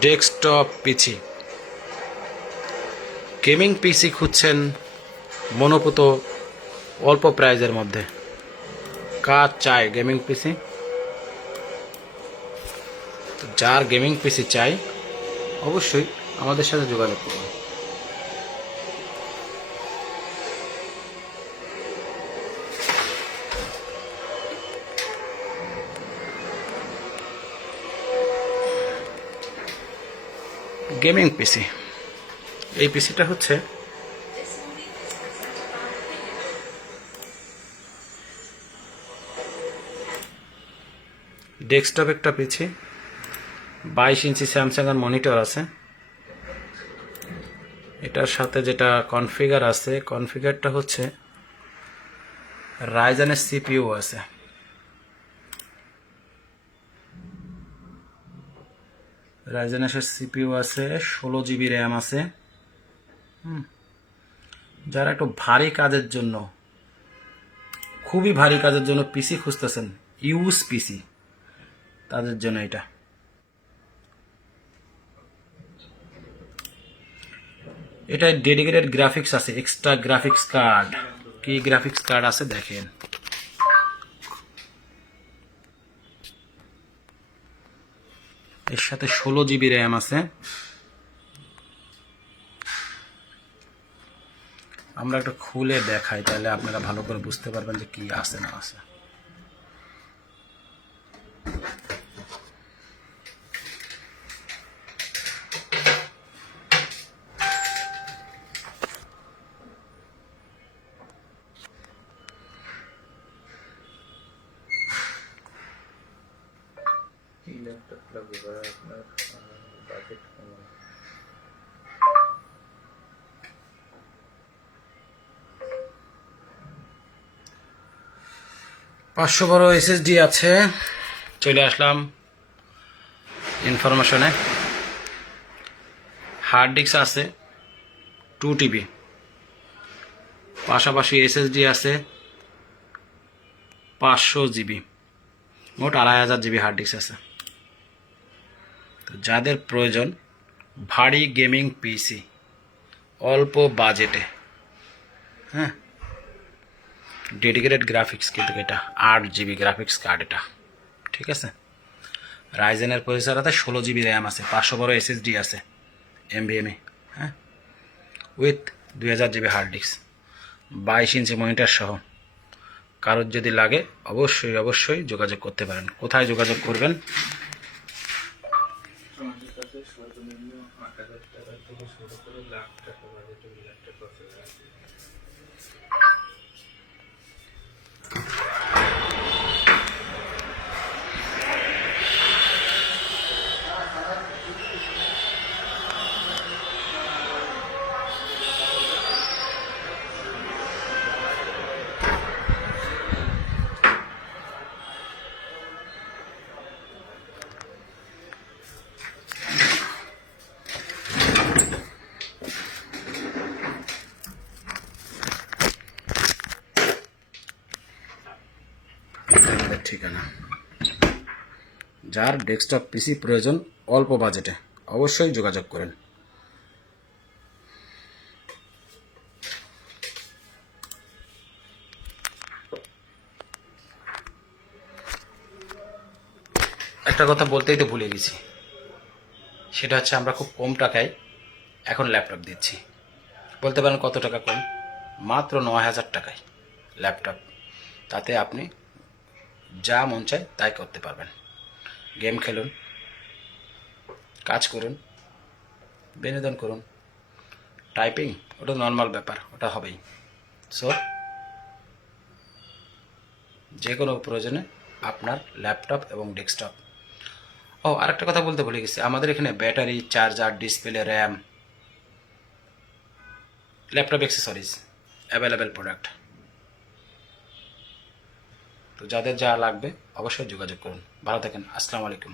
Desktop পিসি। Gaming পিসি খুঁজছেন মনোপুত অল্প প্রাইজের মধ্যে। কাজ চাই গেমিং পিসি? যার গেমিং পিসি চাই, অবশ্যই আমাদের সাথে যোগাযোগ করুন। Gaming PC. এই পিসিটা হচ্ছে ডেস্কটপ একটা পিছি বাইশ ইঞ্চি স্যামসাং এর মনিটর আছে। এটার সাথে যেটা কনফিগার আছে, কনফিগারটা হচ্ছে রাইজানের সিপিইউ আছে। রাইজেনের সিপিইউ আছে, ষোলো জিবি র্যাম আছে। হুম। যারা একটু ভারী কাজের জন্য, খুবই ভারী কাজের জন্য পিসি খুঁজতেছেন ইউজ পিসি তাদের জন্য এটা। এটা ডেডিকেটেড গ্রাফিক্স আছে এক্সট্রা গ্রাফিক্স কার্ড কি গ্রাফিক্স কার্ড আছে দেখেন। এর সাথে ষোলো জিবি র্যাম আছে। আমরা একটা খুলে দেখাই, তাহলে আপনারা ভালো করে বুঝতে পারবেন যে কি আছে না আছে। ল্যাপটপ লাগবে ভাই আপনার বাজেট পাঁচশো বড় এসএসডি আছে। চলে আসলাম ইনফরমেশনে হার্ড ডিস্ক আছে টু টিবি পাশাপাশি এসএসডি আছে, পাঁচশো জিবি মোট আড়াই হাজার জিবি হার্ড ডিস্ক আছে। তো যাদের প্রয়োজন, ভারী গেমিং পিসি, অল্প বাজেটে হ্যাঁ ডেডিকেটেড গ্রাফিক্স কিন্তু এটা, আট জিবি গ্রাফিক্স কার্ড এটা, ঠিক আছে? রাইজেনের প্রসেসর আছে, ষোলো জিবি র্যাম আছে, পাঁচশো বড় এসএসডি আছে এমবিএমএ হ্যাঁ? উইথ দুই হাজার জিবি হার্ড ডিস্ক বাইশ ইঞ্চি মনিটর সহ। কারোর যদি লাগে, অবশ্যই অবশ্যই যোগাযোগ করতে পারেন। কোথায় যোগাযোগ করবেন? সর্বনিম্ন আট হাজার টাকা থেকে শুরু করে লাখ টাকা ঠিকানা। যার ডেস্কটপ, পিসি প্রয়োজন অল্প বাজেটে। অবশ্যই যোগাযোগ করেন। একটা কথা বলতেই তো ভুলে গেছি। সেটা হচ্ছে আমরা খুব কম টাকায় এখন ল্যাপটপ দিচ্ছি। বলতে পারেন কত টাকা কম? মাত্র নয় হাজার টাকায় ল্যাপটপ। তাতে আপনি যা মন চায় তাই করতে পারবেন। গেম খেলুন, কাজ করুন, বিনোদন করুন, টাইপিং, ওটা নর্মাল ব্যাপার, ওটা হবেই। সো যে কোনো প্রয়োজনে আপনার ল্যাপটপ এবং ডেস্কটপ। ও, আরেকটা কথা বলতে ভুলে গেছি, আমাদের এখানে battery, charger, display, RAM, laptop accessories available product তো যাদের যা লাগবে অবশ্যই যোগাযোগ করুন। ভালো থাকেন। আসসালামু আলাইকুম।